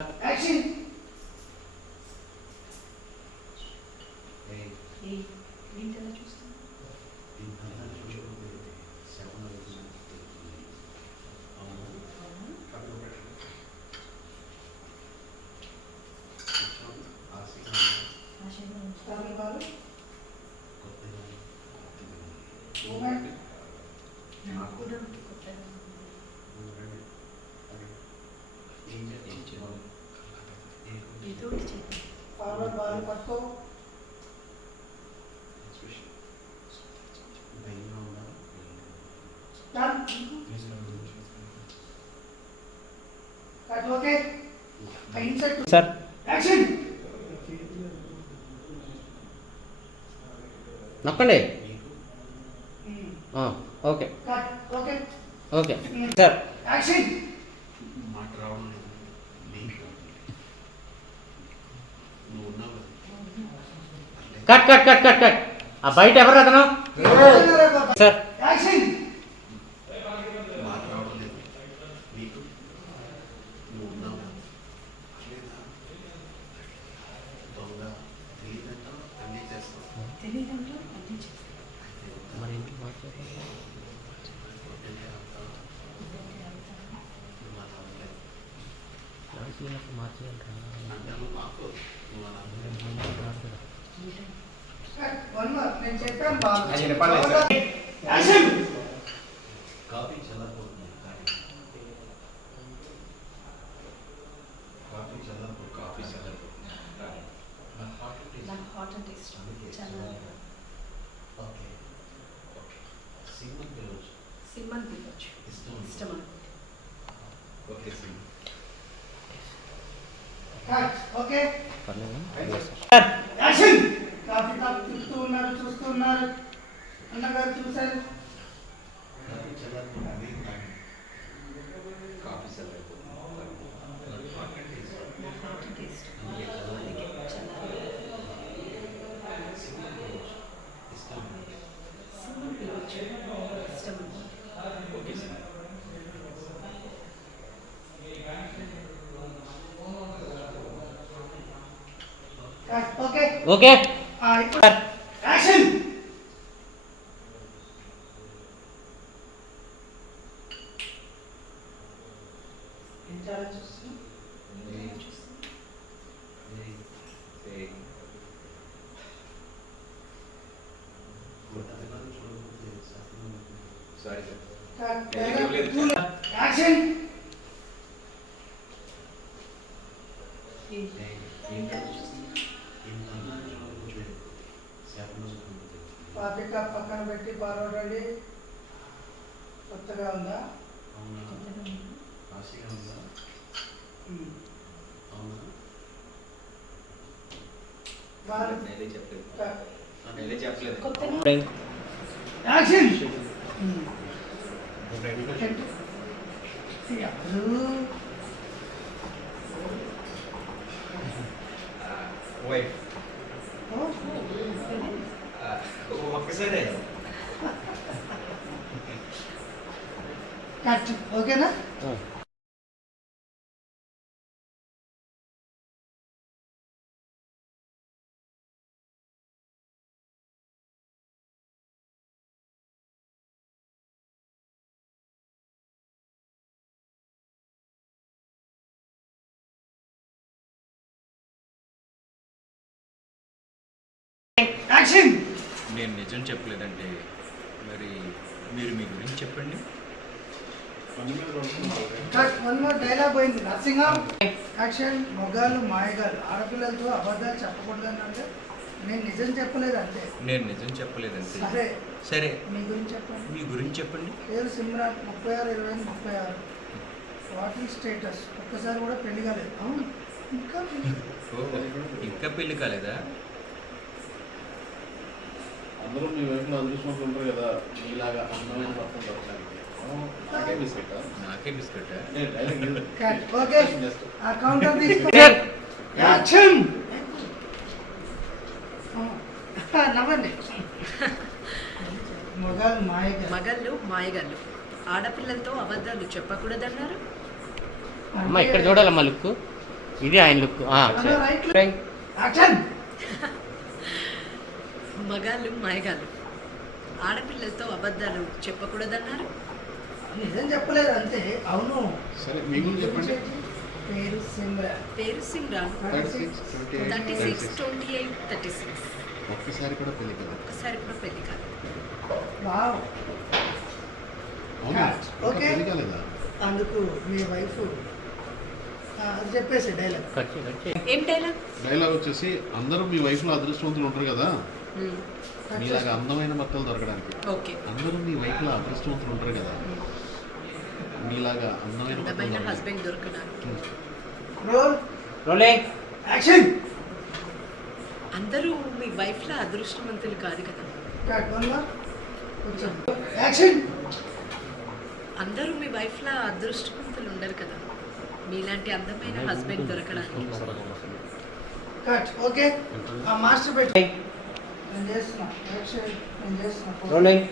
Action. Forward ball పట్టుకో done cut okay insert sir action నొక్కండి okay cut okay okay sir action cut cut cut cut cut ఆ బయట ఎవరు అతను sir action మరి cut one more నేను చెప్పాను బాగా అది చెప్పండి సార్. యాక్షన్ కాఫీ చల్లారిపోతుంది కాఫీ చల్లారిపోతుంది నాకు హాట్ అంటే ఇష్టం చాలా ఓకే ఓకే సింగిల్ పిలవచ్చు సినిమాని పిలవచ్చు ఇష్టం అనుకుంటే okay single cut okay sir action coffee తాపు చూస్తూ ఉన్నారు చూస్తూ ఉన్నారు అన్నగారు చూశారు కాఫీ చల్లారిపోతుంది కాఫీ చల్లారిపోతుంది హాట్ అంటే ఇష్టం నాకు హాట్ అంటే ఇష్టం అందుకే అందుకే చల్లారి సింగిల్ పిలవచ్చు ఇష్టం సినిమాని పిలవచ్చు ఇష్టం అనుకుంటే okay single cut okay okay ఇప్పుడు యాక్షన్ ఏం చాలా చూస్తున్నా sorry sir cut action coffee cup పక్కన పెట్టి పాల్గొనండి కొత్తగా ఉందా బాల్ చెప్పలేదు కొత్తగా యాక్షన్ వైఫ్ ఒక్కసారి కట్ ఓకేనా యాక్షన్ నేను నిజం చెప్పలేదంటే మరి మీరు మీ గురించి చెప్పండి. కట్ వన్ మోర్ డైలాగ్ పోయింది నరసింహం యాక్షన్ మొగాలు మాయగాలు ఆడపిల్లలతో అబద్ధాలు చెప్పకూడదని అంటే నేను నిజం చెప్పలేదు అంతే నేను నిజం చెప్పలేదంటే సరే సరే మీ గురించి చెప్పండి మీ గురించి చెప్పండి. పేరు సిమ్రాన్ 36 వాటి స్టేటస్ ఒక్కసారి కూడా పెళ్లి కాలేదు అవును ఇంకా ఓ, ఇంకా పెళ్లి కాలేదా? అందరూ మీ వైపులో అదృష్టవంతులు ఉంటారు కదా మీలాగా అందమైన భర్త దొరకడానికి నాకే బిస్కెట్ నాకే బిస్కెట్. కట్ ఓకే జస్ట్ ఆ కౌంటర్ తీసుకో సార్ యాక్షన్ నవ్వండి మొగాలు మాయగాలు మగళ్ళు మాయగాళ్ళు ఆడపిల్లలతో అబద్ధాలు చెప్పకూడదన్నారు. అమ్మ ఇక్కడ చూడాలమ్మా లుక్ ఇది ఆయన లుక్ అన్న రైట్ యాక్షన్. మగాళ్ళు మాయగాళ్ళు ఆడపిల్లలతో అబద్ధాలు చెప్పకూడదన్నారు. నిజం చెప్పలేదు అంతే. అవును. సరే మీ గురించి చెప్పండి. పేరు సిమ్రాన్. పేరు సిమ్రాన్. 36, 28, 36, 28, 36. ఒక్కసారి కూడా పెళ్లి కదా. ఒక్కసారి కూడా పెళ్లి కాదు. వావ్. అవునా ఓకే. పెళ్లి కాలేదా? అందుకు మీ వైఫ్ అది చెప్పేసి డైలాగ్. ఏం డైలాగ్? డైలాగ్ వచ్చేసి అందరూ మీ వైఫ్లో అదృష్టవంతులు ఉంటారు కదా, మీలాగా అందమైన భర్తలు దొరకడానికి. ఓకే. అందరూ మీ వైఫ్లో అదృష్టవంతులు ఉంటారు కదా, మీలాగా అందమైన భర్తలు అందమైన దొరకడానికి. హస్బెండ్ దొరకడానికి. Roll rolling action. అందరూ మీ వైఫ్లా అదృష్టవంతులు కాదు కదా. Cut one more. కొంచెం యాక్షన్. అందరూ మీ వైఫ్లా అదృష్టవంతులు ఉండరు కదా, మీలాంటి అందమైన హస్బెండ్ దొరకడానికి. కట్. ఓకే. ఆ మాస్టర్ పెట్టి నేను చేస్తున్నా. యాక్షన్ నేను చేస్తున్నా. రోలింగ్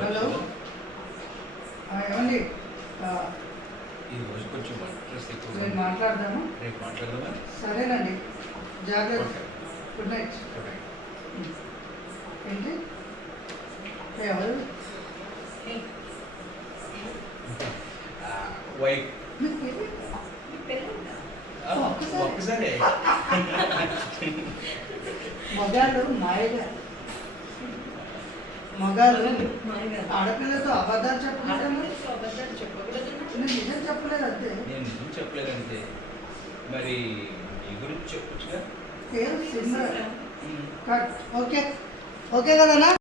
హలో ఏమండి ఈ రోజు కొంచెం స్ట్రెస్ ఎక్కువ నేను మాట్లాడదాము. రేపు మాట్లాడదామా? సరేనండి. జాగ్రత్త. ఓకే. Good night. ఓకే. ఏంటి ఎవరు వైఫ్. ఒక్కసారి. ఒక్కసారి మగాళ్ళు మాయగారు. మగాళ్ళు మాయగారు. ఆడపిల్లతో అబద్ధాలు చెప్పకుండా ఆడపిల్లలతో అబద్ధాలు చెప్పకూడదన్నారు. నేను నిజం చెప్పలేదు అంతే. నేను నిజం చెప్పలేదంటే మరి మీ గురించి చెప్పొచ్చుగా. పేరు సిమ్రాన్. కట్. ఓకే. ఓకే కదనా.